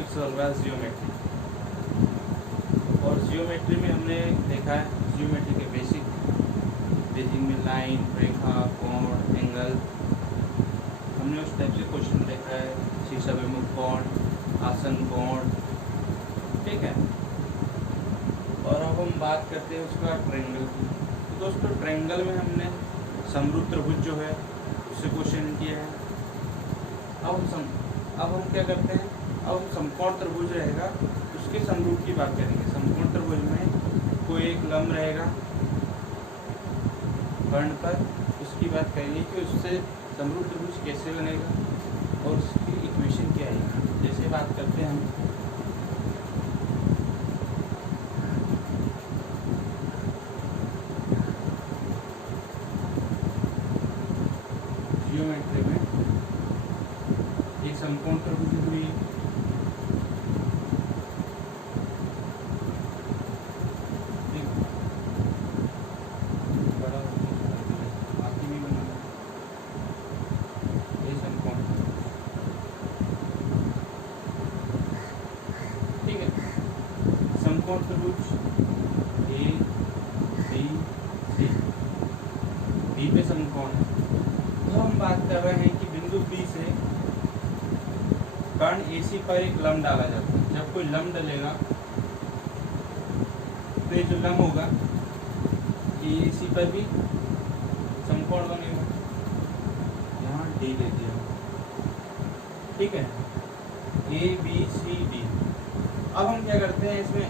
Topic चल रहा है जियोमेट्री। और जियोमेट्री में हमने देखा है जियोमेट्री के बेसिक में लाइन, रेखा, कोण, एंगल, हमने उस टाइप से क्वेश्चन देखा है। शीर्षाभिमुख कोण, आसन कोण, ठीक है। और अब हम बात करते हैं उसका ट्रायंगल की। तो दोस्तों ट्रायंगल में हमने समरूप त्रिभुज जो है उससे क्वेश्चन किया है। अब हम क्या करते हैं, अब हम समकोण त्रिभुज रहेगा उसके समरूप की बात करेंगे। समकोण त्रिभुज में कोई एक लंब रहेगा कर्ण पर, उसकी बात करेंगे कि उससे समरूप त्रिभुज कैसे बनेगा और उसकी इक्वेशन क्या है। जैसे बात करते हैं हम जियोमेट्री में एक समकोण त्रिभुज हुई, समकोण त्रिभुज ए बी सी, बी पे समकोण है। तो हम बात कर रहे हैं कि बिंदु बी से कर्ण एसी पर एक लंब डाला जाता है। जब कोई लंब डलेगा तो ये जो लंब होगा ये एसी पर भी समकोण बनेगा। यहाँ डी ले दिया, ठीक है, ए बी सी डी। अब हम क्या करते हैं, इसमें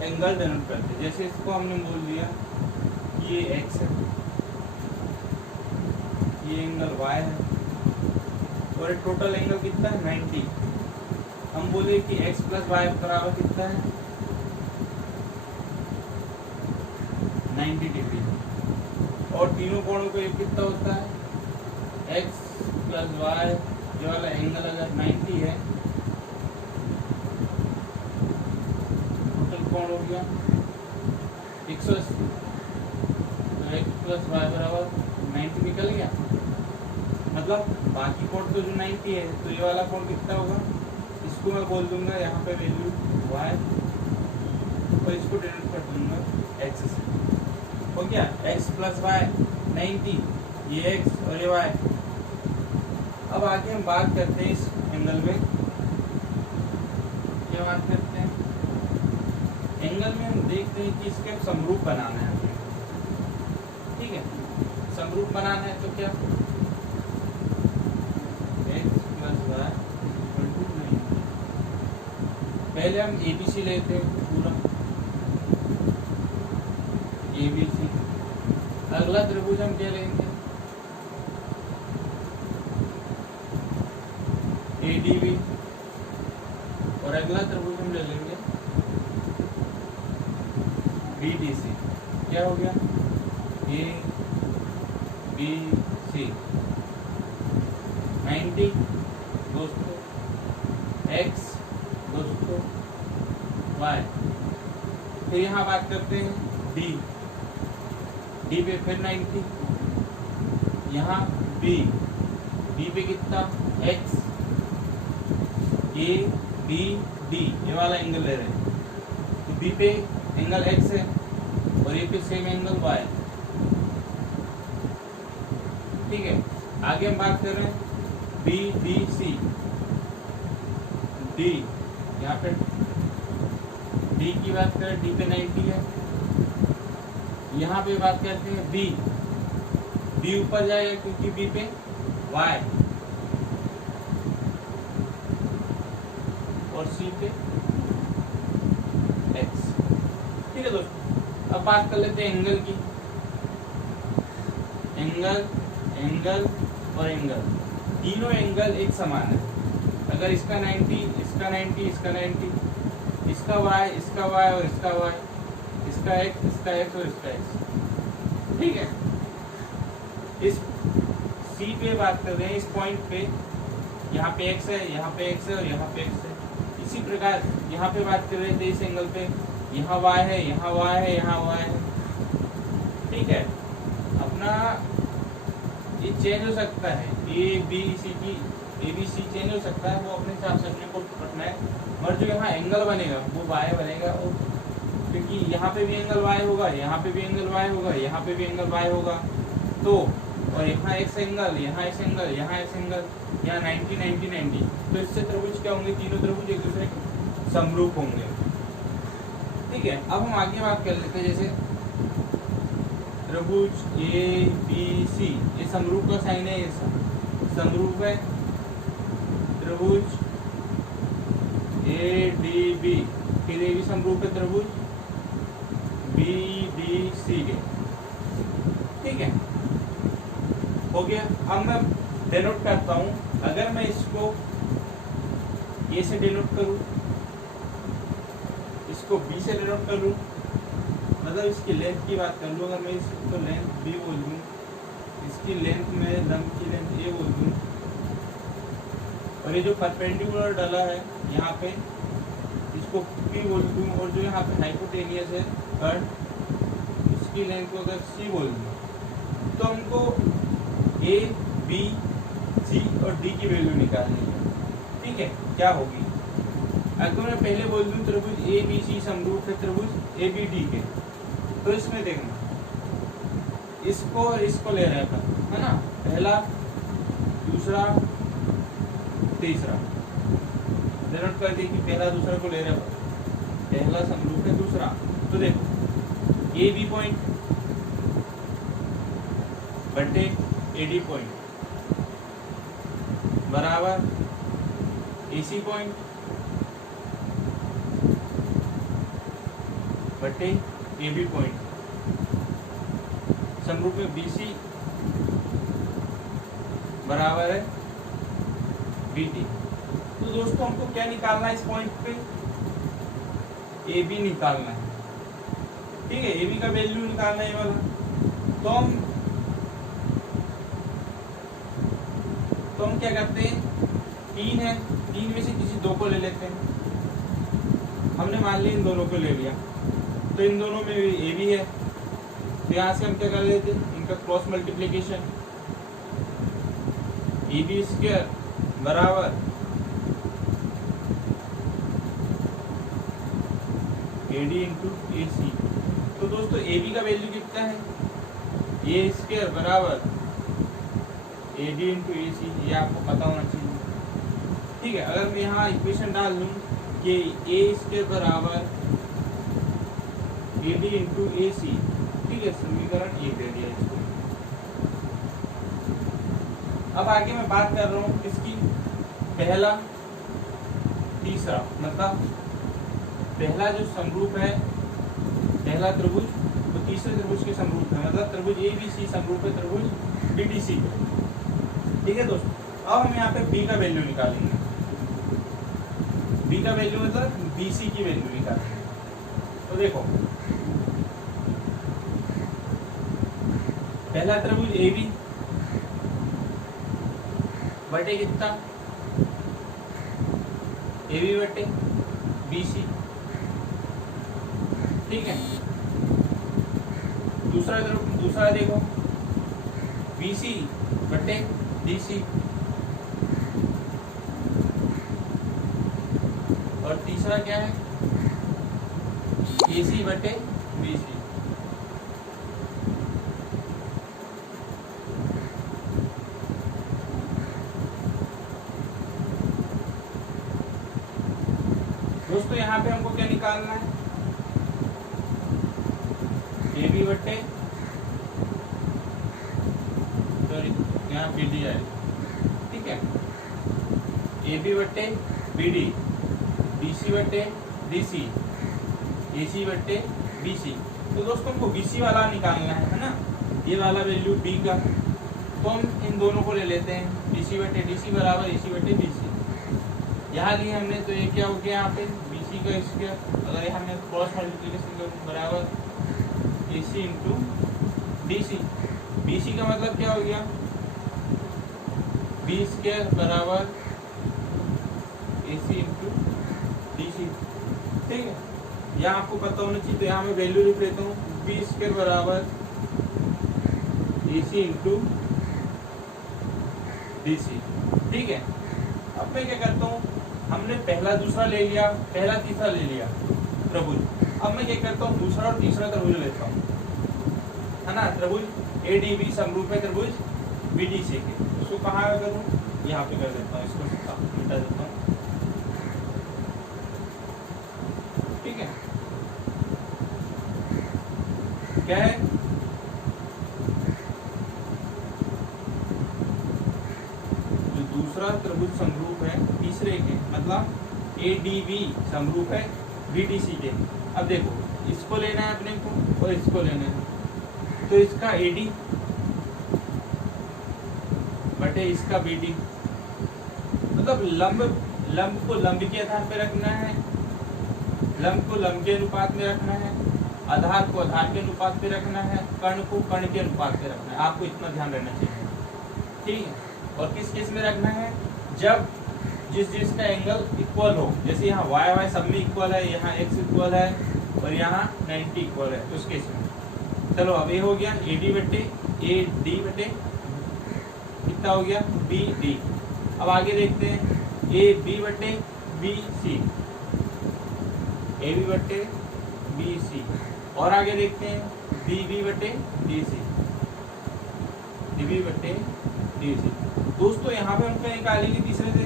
एंगल डिनोट करते हैं। जैसे इसको हमने बोल दिया कि ये एक्स है, ये एंगल वाई है, और एक टोटल एंगल कितना है 90। हम बोले कि x प्लस वाई बराबर कितना है 90 डिग्री। और तीनों कोणों को एक कितना होता है x प्लस वाई, ये वाला एंगल अगर 90 है, टोटल कोण हो गया 180। तो x प्लस वाई बराबर 90 निकल गया। मतलब बाकी कोण तो जो 90 है, तो ये वाला कोण कितना होगा, इसको मैं बोल दूंगा यहाँ पे वैल्यू y और इसको डिनोट कर दूंगा x से। हो गया x प्लस वाई 90, ये x और ये y। अब आगे हम बात करते हैं इस एंगल में, क्या बात करते हैं एंगल में, हम देखते हैं कि इसके समरूप बनाना है हमें, ठीक है। समरूप बनाना है तो क्या, पहले हम ABC लेते हैं पूरा ABC। अगला त्रिभुज हम क्या लेंगे ADB, और अगला त्रिभुज हम ले लेंगे BDC। क्या हो गया ABC 90 दोस्तों, x दोस्तों y। फिर यहाँ बात करते हैं D पे फिर 90, यहाँ B पे कितना x, A B D, ये वाला एंगल ले रहे हैं। तो B पे एंगल x है और A पे सेम एंगल y, ठीक है। आगे हम बात कर रहे हैं BDC, D, यहाँ पे D की बात करें, D पे 90 है। यहाँ पे बात करते हैं B ऊपर जाएगा क्योंकि B पे Y, और C पे X, ठीक है दोस्तों। अब बात कर लेते हैं एंगल की। एंगल और एंगल, तीनों एंगल एक समान है। अगर इसका 90, इसका 90, इसका 90, इसका y, इसका y और इसका y, इसका x, इसका x और इसका x, ठीक है। इस C पे बात कर रहे हैं, इस पॉइंट पे यहाँ पे x है, यहाँ पे x है और यहाँ पे x है। इसी प्रकार यहाँ पे बात कर रहे थे इस एंगल पे, यहाँ y है, यहाँ y है, यहाँ y है, ठीक है। अपना ये चेंज हो सकता है, ABC चेंज हो सकता है, वो अपने हिसाब से अपने को रखना है, और जो यहाँ एंगल बनेगा वो y बनेगा, और क्योंकि यहाँ पे भी एंगल y होगा, यहाँ पे भी एंगल y होगा, यहाँ पे भी एंगल y होगा, तो और यहाँ x एंगल, यहाँ x एंगल, यहाँ x एंगल, यहाँ 90 90 90, तो इससे त्रिभुज क्या होंगे, तीनों त्रिभुज एक दूसरे के समरूप होंगे। ठीक है, अब हम आगे बात कर लेते हैं, जैसे त्रिभुज ABC, ये समरूप का साइन है, ये समरूप है। त्रिभुज ADB, फिर ये भी समरूप है त्रिभुज BDC के। ठीक है, हो गया। अब मैं डिनोट करता हूँ, अगर मैं इसको A से डिनोट करूँ, इसको B से डिनोट करूँ, मतलब इसकी लेंथ की बात कर लूँ, अगर मैं इसको लेंथ B बोल दूँ, इसकी लेंथ में लंब की लेंथ A बोल दूँ, और ये जो परपेंडिकुलर डाला है यहाँ पे इसको P बोल दूँ, और जो यहाँ पे हाइपोटेनियस है कर्व, इसकी लेंथ को अगर C बोल दूँ, तो हमको A, B, C और D की वैल्यू निकालनी है। ठीक है, क्या होगी, अगर मैं पहले बोल दूँ त्रिभुज ABC समरूप है त्रिभुज ABD के, तो इसमें देखना इसको और इसको ले रहा था, है ना, पहला दूसरा तीसरा, डिनोट कर दी कि पहला दूसरा को ले रहा था, पहला समरूप है दूसरा। तो देखो AB पॉइंट बटे AD पॉइंट बराबर AC पॉइंट बटे AB पॉइंट, समरूप में BC बराबर है BD। तो दोस्तों हमको क्या निकालना है, इस पॉइंट पे AB निकालना है। ठीक है, AB का वैल्यू निकालना है ये वाला, तो हम क्या करते हैं, 3 है, 3 में से किसी 2 को ले लेते हैं। हमने मान लिया इन दोनों को ले लिया, तो इन दोनों में AB है, तो यहाँ से हम क्या कर लेते हैं, इनका क्रॉस मल्टीप्लिकेशन, AB स्क्वायर बराबर AD इंटू AC। तो दोस्तों AB का वैल्यू कितना है, A स्क्वायर बराबर AD इंटू AC, ये आपको पता होना चाहिए। ठीक है, अगर मैं यहाँ इक्वेशन डाल दूँ कि A स्क्वायर बराबर AD इंटू AC, ठीक है, समीकरण 1 दे दिया इसको। अब आगे मैं बात कर रहा हूँ किसकी, पहला तीसरा, मतलब पहला जो समरूप है, पहला त्रिभुज तो तीसरे त्रिभुज के समरूप है, मतलब त्रिभुज ABC समरूप है त्रिभुज BDC के। ठीक है दोस्तों, अब हम यहाँ पे B का वैल्यू निकालेंगे, B का वैल्यू मतलब BC की वैल्यू निकालेंगे। तो देखो पहला त्रिभुज AB बटे कितना, AB बटे BC। ठीक है, दूसरा देखो BC बटे DC, और तीसरा क्या है, AC बटे BC। दोस्तों यहाँ पे हमको क्या निकालना है, AB बटे, सॉरी यहाँ BD है। ठीक है, AB बटे BD, BC बटे DC, AC बटे BC। तो दोस्तों हमको BC वाला निकालना है ना, ये वाला वैल्यू B का, तो हम इन दोनों को ले लेते हैं, BC बटे DC बराबर AC बटे BC। यहाँ लिए हमने, तो ये क्या हो गया यहाँ पे BC का स्क्वायर, अगर ये हमने क्रॉस मल्टीप्लिकेशन करूँ बराबर AC इंटू DC। BC का मतलब क्या हो गया, B स्क्वायर बराबर AC इंटू DC। ठीक है, यहाँ आपको पता होना चाहिए, तो यहाँ मैं वैल्यू लिख लेता हूँ, B स्क्वायर बराबर AC इंटू DC। ठीक है, अब मैं क्या करता हूँ, हमने पहला दूसरा ले लिया, पहला तीसरा ले लिया त्रिभुज। अब मैं क्या करता हूँ, दूसरा और तीसरा त्रिभुज लेता हूँ, है ना। त्रिभुज ADB समरूप है त्रिभुज BDC के। उसको कहाँ करूँ, यहाँ पे कर देता हूँ, इसको मिटा देता हूँ, ठीक है। क्या है, जो दूसरा त्रिभुज समरूप है तीसरे के, मतलब ADB समरूप है BDC के। अब देखो, इसको लेना है अपने को और इसको लेना है, तो इसका AD बटे इसका BD, मतलब लंब को लंब के आधार पे रखना है, लंब को लंब के अनुपात में रखना है, आधार को आधार के अनुपात पे रखना है, कर्ण को कर्ण के अनुपात पे रखना है। आपको इतना ध्यान रहना चाहिए, ठीक है। और किस केस में रखना है, जब जिस का एंगल इक्वल हो, जैसे यहाँ y सब में इक्वल है, यहाँ x इक्वल है और यहाँ 90 इक्वल है, उस केस में। चलो अब ये हो गया AD बटे कितना हो गया BD। अब आगे देखते हैं AB बटे BC, AB बटे BC, और आगे देखते हैं DB बटे DC, DB बटे DC। दोस्तों यहाँ पे हम क्या निकालेंगे तीसरे से,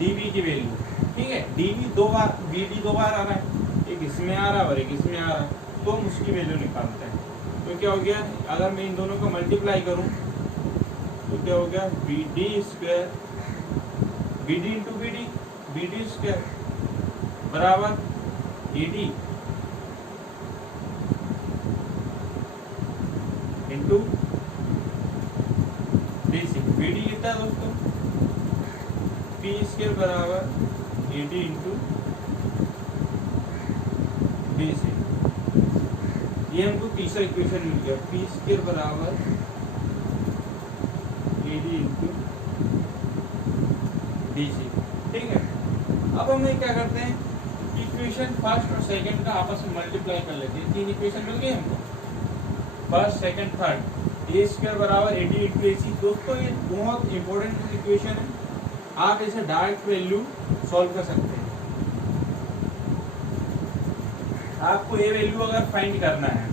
DB की वैल्यू, ठीक है। DB दो बार, BD दो बार आ रहा है, एक इसमें आ रहा है और एक इसमें आ रहा है, तो हम उसकी वैल्यू निकालते हैं। तो क्या हो गया, अगर मैं इन दोनों को मल्टीप्लाई करूं तो क्या हो गया, BD square BD into BD square बराबर AD इंटू BC। BD कितना है दोस्तों, P स्क्वायर बराबर AD इंटू BC। ये हमको तीसरा इक्वेशन मिल गया, P स्क्वायर बराबर AD इंटू BC, ठीक है। अब हम क्या करते हैं, इक्वेशन फर्स्ट और सेकंड का आपस में मल्टीप्लाई कर लेते हैं। तीन इक्वेशन मिल गए हमको, first second third, A square बराबर AD इंटू AC। दोस्तों ये बहुत इंपॉर्टेंट इक्वेशन है, आप इसे डायरेक्ट वैल्यू सॉल्व कर सकते हैं। आपको ये वैल्यू अगर फाइंड करना है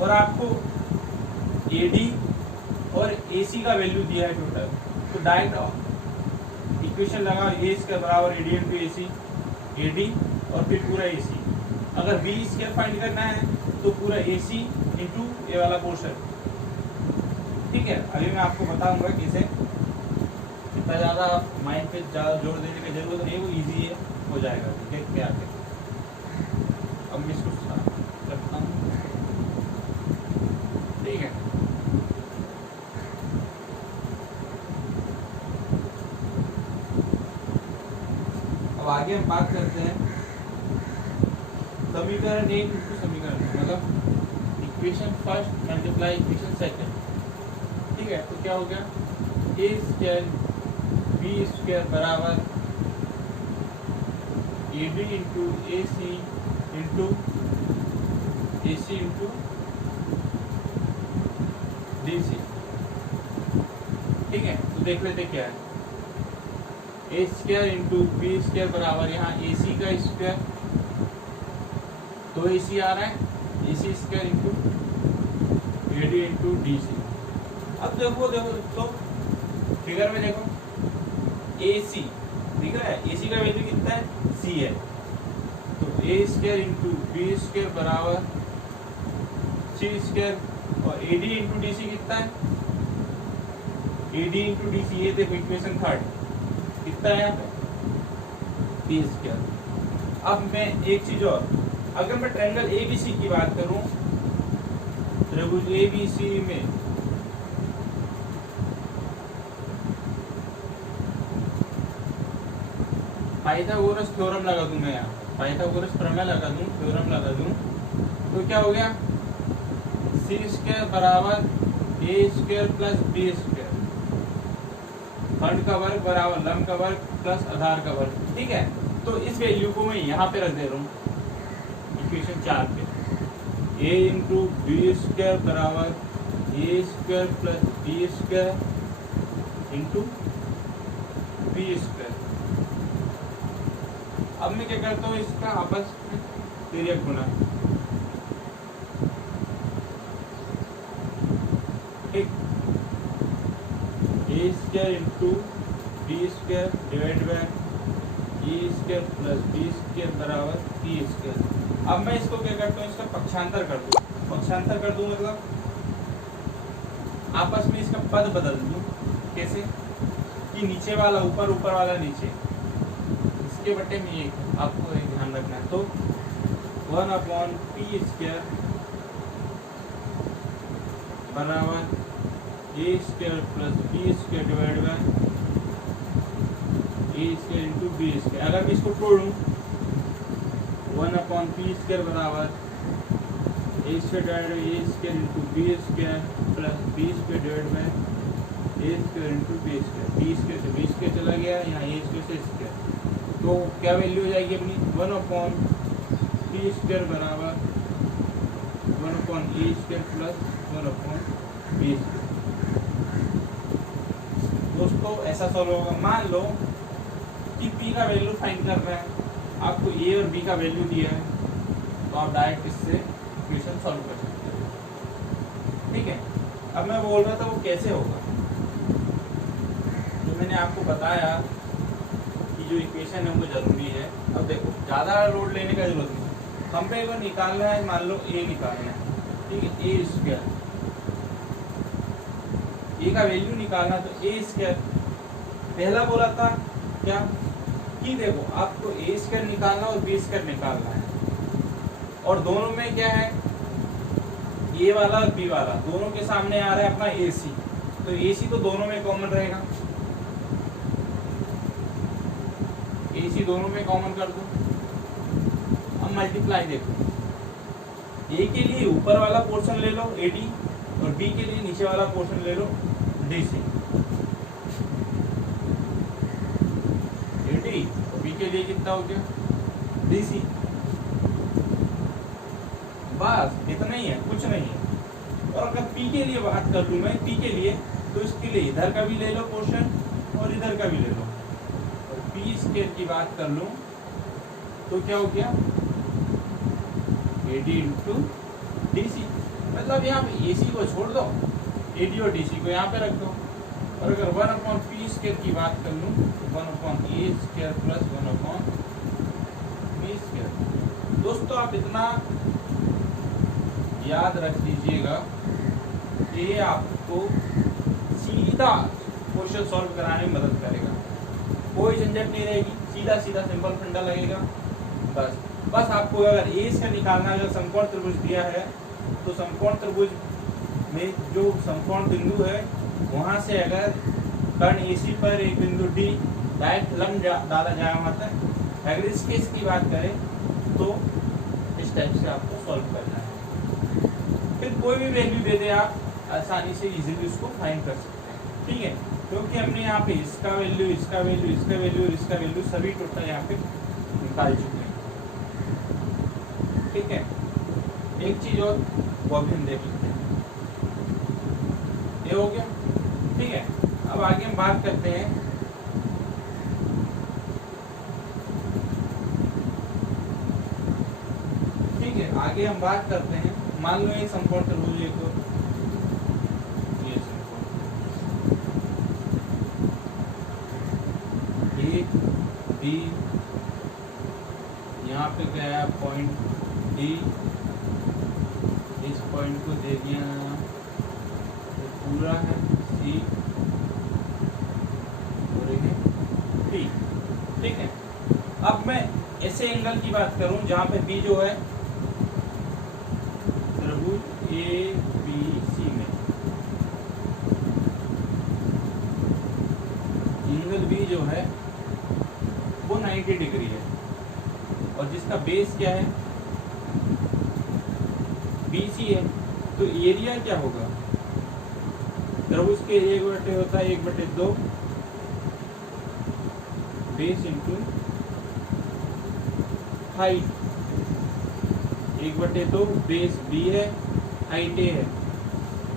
और आपको AD और AC का वैल्यू दिया है टोटल, तो डायरेक्ट इक्वेशन लगा A स्क्वायर बराबर AD इंटू AC, AD और फिर पूरा AC। अगर B स्क्वायर फाइंड करना है तो पूरा AC इंटू ये वाला पोर्शन, ठीक है। अभी मैं आपको बताऊंगा कैसे, इतना ज़्यादा माइंड पे ज़्यादा जोर देने की जरूरत नहीं, वो इजी है, हो जाएगा, देखते आगे। अब मैं इसको रखता हूँ, ठीक है। अब आगे हम बात करते हैं समीकरण 1 इंटू समीकरण, मतलब equation first multiply equation second, ठीक है। तो क्या हो गया, A स्क्वायर B स्क्वायर बराबर AD into AC into DC, ठीक है। तो देख लेते क्या है, A square into B square बराबर यहाँ AC का स्क्वायर, तो AC आ रहा है, AC square into AD into DC। अब देखो तो फिगर में देखो AC दिख रहा है, AC का वैल्यू कितना है, C है, तो A square into B square बराबर C स्क्वायर, और AD इंटू DC कितना है, AD इंटू DC, ये देखो इक्वेशन थर्ड कितना है यहाँ पे, B स्क्वायर। अब मैं एक चीज और, अगर मैं ट्रायंगल ABC की बात करूं, त्रिभुज ABC में पाइथागोरस थ्योरम लगा दूं, मैं यहाँ पाइथागोरस प्रमेय लगा दूं, थ्योरम लगा दूं, तो क्या हो गया, C स्क्वायर बराबर A square plus B square, खंड का वर्ग बराबर लंब का वर्ग प्लस आधार का वर्ग, ठीक है। तो इस वैल्यू को मैं यहाँ पे रख दे रहा हूँ इक्वेशन 4 पे, A इंटू B स्क्वायर बराबर A square plus B square into B square, अब मैं क्या करता हूँ, इसका आपस में तिर्यक गुना, ठीक, A square into B square divide by A square plus B square बराबर टी स्क्वायर। अब मैं इसको क्या करता हूँ, इसका पक्षांतर कर दूँ। पक्षांतर कर दूँ मतलब आपस में इसका पद बदल दूँ। कैसे कि नीचे वाला ऊपर, ऊपर वाला नीचे, इसके बटे में एक, आपको एक ध्यान रखना है। तो 1/p स्क्वायर बराबर A square plus B square divide by A square into B square. अगर मैं इसको तोड़ूं, 1/p स्क्वायर बराबर A square divide by A square into B square plus B square divide by A square into B square. B square से B square चला गया, यहाँ ए square से स्क्वायर, तो क्या वैल्यू हो जाएगी अपनी, 1/p स्क्वायर बराबर 1/a square plus 1/b square. दोस्तों ऐसा सॉल्व होगा। मान लो कि p का वैल्यू फाइंड करना है, आपको a और b का वैल्यू दिया है, तो आप डायरेक्ट इससे इक्वेशन सॉल्व कर सकते हैं, ठीक है। अब मैं बोल रहा था वो कैसे होगा, जो मैंने आपको बताया कि जो इक्वेशन है वो जरूरी है। अब देखो ज़्यादा लोड लेने का जरूरत नहीं, हम पे अगर निकालना है, मान लो a निकालना है, ठीक है, ए स्क्वायर, ए का वैल्यू निकालना, तो ए स्क्वायर पहला बोला था क्या कि देखो आपको ए स्क्वायर निकालना और बी स्क्वायर निकालना है, और दोनों में क्या है, ए वाला और बी वाला दोनों के सामने आ रहा है अपना ए सी, तो ए सी तो दोनों में कॉमन रहेगा, ए सी दोनों में कॉमन कर दो। अब मल्टीप्लाई देखो, ए के लिए ऊपर वाला पोर्शन ले लो ए डी, और बी के लिए नीचे वाला पोर्शन ले लो डी सी। ए डी और बी के लिए कितना हो गया, डी सी। बस इतना ही है, कुछ नहीं है। और अगर पी के लिए बात कर लूँ मैं, पी के लिए, तो इसके लिए इधर का भी ले लो पोर्शन और इधर का भी ले लो। और पी स्क्वायर की बात कर लूँ तो क्या हो गया, A D into D C. मतलब यहाँ पे ए सी को छोड़ दो, ए डी और डी सी को यहाँ पे रख दो। और अगर 1/p स्क्वायर की बात कर लूँ, 1/a square plus 1/b square. दोस्तों आप इतना याद रख लीजिएगा, ये आपको सीधा क्वेश्चन सॉल्व कराने में मदद करेगा, कोई झंझट नहीं रहेगी, सीधा सीधा सिंपल फंडा लगेगा। बस आपको अगर ए से निकालना, अगर समकोण त्रिभुज दिया है तो समकोण त्रिभुज में जो समकोण बिंदु है वहां से अगर कर्ण एसी पर एक बिंदु डी डायरेक्ट लंब डाला जाए वहां तक। अगर इस केस की बात करें तो इस टाइप से आपको सॉल्व करना है, फिर कोई भी वैल्यू दे दे आप आसानी से इजीली उसको फाइंड कर सकते हैं, ठीक है। क्योंकि हमने यहाँ पे इसका वैल्यू, इसका वैल्यू, इसका वैल्यू और इसका वैल्यू सभी टोटल यहाँ पे निकाल चुके हैं, ठीक है। एक चीज और वो भी हम देख लेते हैं, ये हो गया, ठीक है। अब आगे हम बात करते हैं ठीक है, आगे हम बात करते हैं, मान लो ये समकोण त्रिभुज एक बी, यहाँ पे गया पॉइंट डी, इस पॉइंट को दे दिया तो पूरा है सी और ये डी, ठीक है। अब मैं ऐसे एंगल की बात करूं जहां पे बी जो है त्रिभुज ए बी सी में एंगल बी जो है वो 90 डिग्री है, और जिसका बेस क्या है, BC है, तो एरिया क्या होगा, त्रिभुज के एरिया का बटे होता है 1/2 base into height, 1/2 base B है, हाइट A है।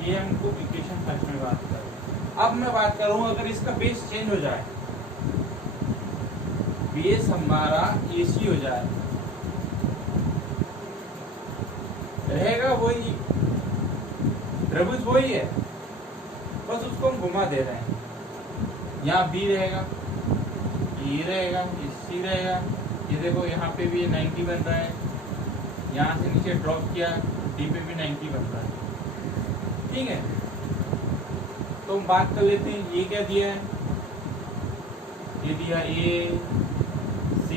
ये हमको इक्वेशन फर्स्ट में बात कर। अब मैं बात करूं अगर इसका बेस चेंज हो जाए, बेस हमारा AC हो जाए, रहेगा वही, त्रिभुज वही है, बस उसको हम घुमा दे रहे हैं। यहाँ B रहेगा, ये रहेगा, ये C रहेगा, ये देखो यहाँ पे भी 90 बन रहा है, यहाँ से नीचे ड्रॉप किया D पे भी 90 बन रहा है। ठीक है, तो हम बात कर लेते हैं। ये क्या दिया है, ये दिया A C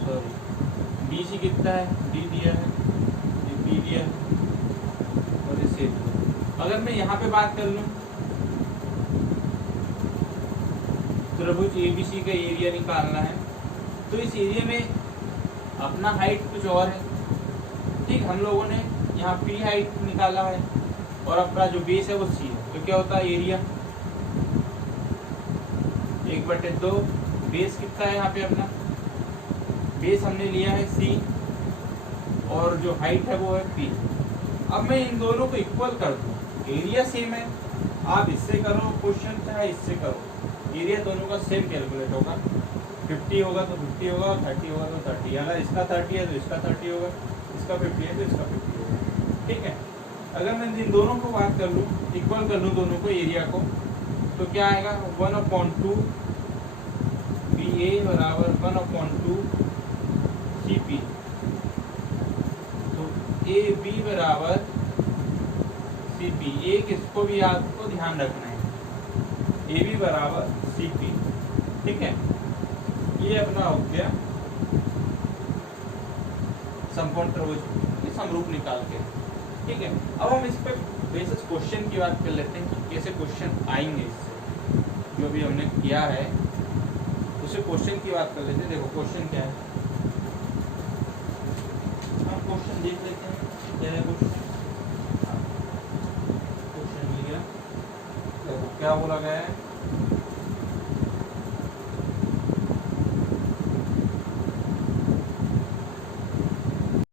सॉरी BC कितना है, D दिया है, ये B दिया है और ये C। अगर मैं यहाँ पे बात कर लूँ, त्रिभुज ABC का एरिया निकालना है, तो इस एरिया में अपना हाइट कुछ और है। ठीक, हम लोगों ने यहाँ P हाइट निकाला है और अपना जो बेस है वो C है, तो क्या होता है एरिया 1/2। बेस कितना है यहाँ पे, अपना बेस हमने लिया है C और जो हाइट है वो है P। अब मैं इन दोनों को इक्वल कर दूँ, एरिया सेम है, आप इससे करो क्वेश्चन चाहे इससे करो, एरिया दोनों का सेम कैलकुलेट होगा। 50 होगा तो 50 होगा, 30 होगा तो 30, अगर इसका 30 है तो इसका 30 होगा, इसका 50 है तो इसका 50 होगा। ठीक है, अगर मैं इन दोनों को बात कर लूँ, इक्वल कर लूँ दोनों को एरिया को, तो क्या आएगा 1/2 BA बराबर 1/2 CP। तो AB बराबर CP, एक इसको भी आपको ध्यान रखना है, AB बराबर CP। ठीक है, ये अपना हो गया समकोण त्रिभुज समरूप निकाल के। ठीक है, अब हम इस पे बेसिस क्वेश्चन की बात कर लेते हैं कि कैसे क्वेश्चन आएंगे इससे, जो भी हमने किया है उसे क्वेश्चन की बात कर लेते हैं। देखो क्वेश्चन क्या है, हम क्वेश्चन देख लेते हैं क्या है क्वेश्चन। क्वेश्चन लिया, देखो क्या बोला गया है,